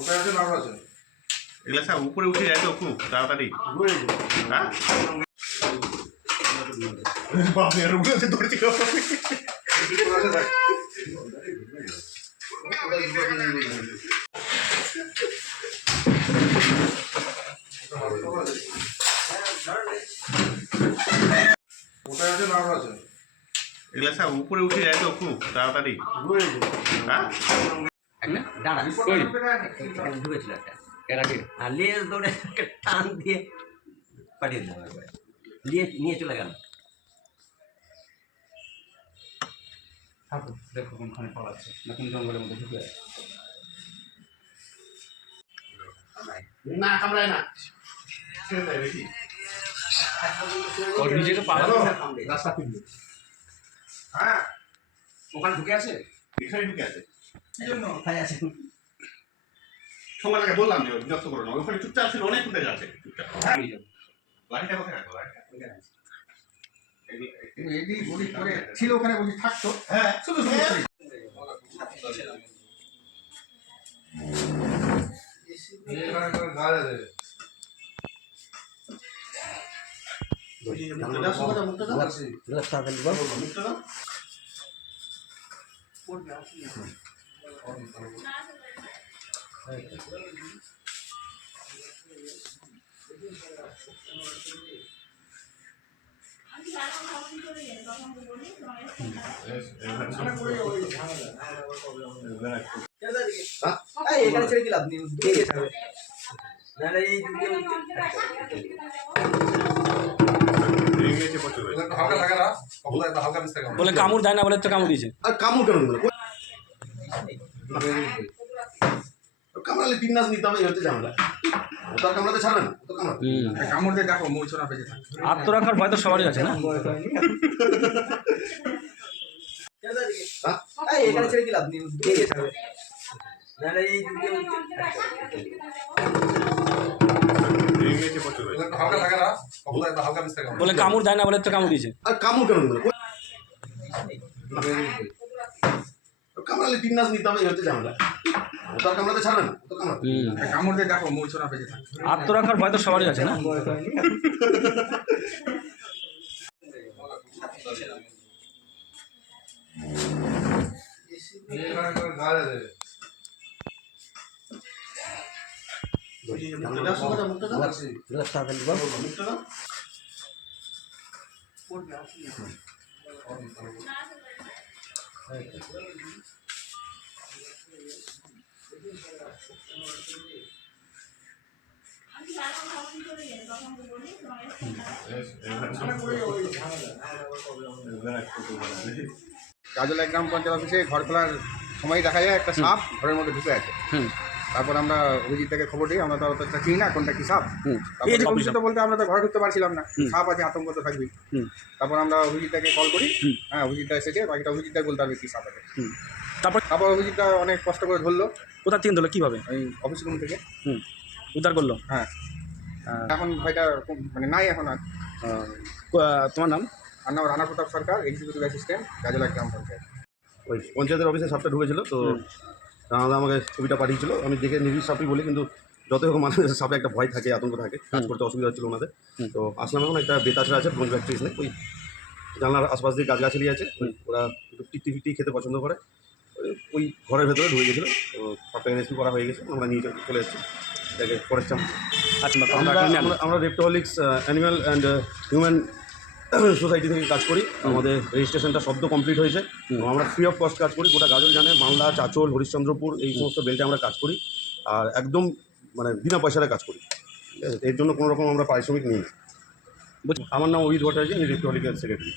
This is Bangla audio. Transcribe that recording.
কোথায় আছে নাম আছে এগুলো স্যার উপরে উঠে যায় তো খুব তাড়াতাড়ি। হ্যাঁ বাপরে আর উঠে ধরছি কোথায় আছে নাম আছে এগুলো স্যার উপরে উঠে যায় তো খুব তাড়াতাড়ি। হ্যাঁ দাঁড়া ঢুকেছিল একটা আর নিয়ে দৌড়ে টান দিয়ে পাঠিয়ে দিলাম একবারে নিয়ে চলে গেল। দেখো কোনখানে পালাচ্ছে না কোন জঙ্গলের মধ্যে ঢুকে আছে। না কামড়ায় না ও নিজেকে পালালো রাস্তা খুঁজবে। হ্যাঁ ওখানে ঢুকে আছে এখানে ঢুকে আছে কি জন্য কোথায় আছে সবার আগে বললাম যে বিরক্ত করো না, ওখানে চুপচাপ ছিল, অনেক ফুটে যাচ্ছে চুপচাপ। লাঠিটা কোথায় রাখবো? এডি বডি করে ছিল ওখানে বসে থাকতো। হ্যাঁ শুধু শুধু গাছ আছে এখানে ছেড়ে কি লাভ নেই হালকা থাকে না হালকা মিস থাকে বলে কামড় দেয় না বলে তো কামড় দিয়েছে। আর কামড় কেন দিল কামড়ালে তিন নাচ নিতে হবে এই হচ্ছে ঝামেলা। ওটা কামড়াতে ছাড়বে না তো কামড়াতে কামড় দিয়ে দেখো মূর্ছ না বেঁচে থাকে। আত্মরক্ষার ভয় তো সবারই আছে না। এখানে ছেড়ে কি লাভ নেই হালকা থাকে না হালকা মিস থাকে বলে কামড় দেয় না বলে তো কামড় দিয়েছে। আর কামড় কেন দিল কামড়ালে তিন নাচ নিতে হবে এই হচ্ছে ঝামেলা। ওটা কামড়াতে ছাড়বে না তো কামড়াতে কামড় দিয়ে দেখো মূর্ছ না বেঁচে থাকে। আত্মরক্ষার ভয় তো সবারই আছে না। গাছ আছে গাজলা গ্রাম পঞ্চায়েত অফিসে ঘর খোলার সময় দেখা যায় একটা সাপ ঘরের মধ্যে ঢুকে আছে। তারপর আমরা অভিজিৎটাকে খবর দিই, আমরা তো অত চিনি না কোনটা কি সাপ। অভিজিৎ বলতে আমরা তো ঘরে ঢুকতে পারছিলাম না, সাপ আছে আতঙ্ক তো থাকবেই। তারপর আমরা অভিজিৎটাকে কল করি, হ্যাঁ অভিজিৎটা এসেছে, বাকিটা অভিজিৎটাই বলতে হবে কি সাপ আছে। তারপর অভিজিৎটা অনেক কষ্ট করে ধরলো। কোথা থেকে ধরলো কিভাবে? ওই অফিস রুম থেকে উদ্ধার করলো। হ্যাঁ এখন ভয়টা মানে নাই এখন আর। তোমার নাম? আর নাম রানা প্রতাপ সরকার, এক্সিকিউটিভ অ্যাসিস্ট্যান্ট, গাজলা গ্রাম পঞ্চায়েত। ওই পঞ্চায়েতের অফিসে সাপটা ঢুকেছিল তো রানাদা আমাকে ছবিটা পাঠিয়েছিল, আমি দেখে নির্দিষ্ট সাপই বলি, কিন্তু যতই হোক মানুষের সাপে একটা ভয় থাকে, আতঙ্ক থাকে, কাজ করতে অসুবিধা হচ্ছিল ওনাদের। তো আসলাম এখন একটা বেতাছড়া আছে ব্রোঞ্জ ফ্যাক্টরি স্নেক, ওই জানলার আশপাশ দিয়ে গাছগাছালি আছে, ওরা একটু টিকটি ফিকটি খেতে পছন্দ করে, ওই ঘরের ভেতরে ঢুকে গেছিলো। তো সাপটাকে রেস্কিউ করা হয়ে গেছে, আমরা নিয়ে চলে এসেছি এটাকে ফরেস্ট। আমরা রেপ্টোহলিক্স অ্যানিম্যাল অ্যান্ড হিউম্যান সোসাইটি থেকে কাজ করি। আমাদের রেজিস্ট্রেশনটা সদ্য কমপ্লিট হয়েছে। আমরা ফ্রি অফ কস্ট কাজ করি, গোটা গাজল জানে, মালদা, চাচল, হরিশ্চন্দ্রপুর এই সমস্ত বেল্টে আমরা কাজ করি, আর একদম মানে বিনা পয়সাতে কাজ করি। এর জন্য কোনো রকম আমরা পারিশ্রমিক নিই না। আমার নাম অভিজিৎ ভট্টাচার্য, আমি রেপ্টোহলিক্সের সেক্রেটারি।